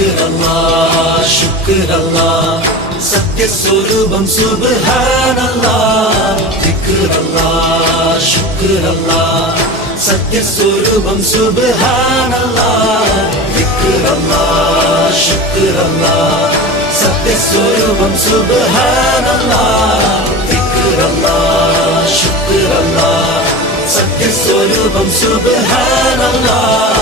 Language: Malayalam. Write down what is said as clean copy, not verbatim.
ദിക്റല്ലാഹ് ശുക്റല്ലാഹ് സത്യസ്വരൂപം സുബ്ഹാനല്ലാഹ് ദിക്റല്ലാഹ് ശുക്റല്ലാഹ് സത്യസ്വരൂപം സുബ്ഹാനല്ലാഹ് ദിക്റല്ലാഹ് ശുക്റല്ലാഹ് സത്യസ്വരൂപം സുബ്ഹാനല്ലാഹ് ദിക്റല്ലാഹ് ശുക്റല്ലാഹ് സത്യസ്വരൂപം സുബ്ഹാനല്ലാഹ്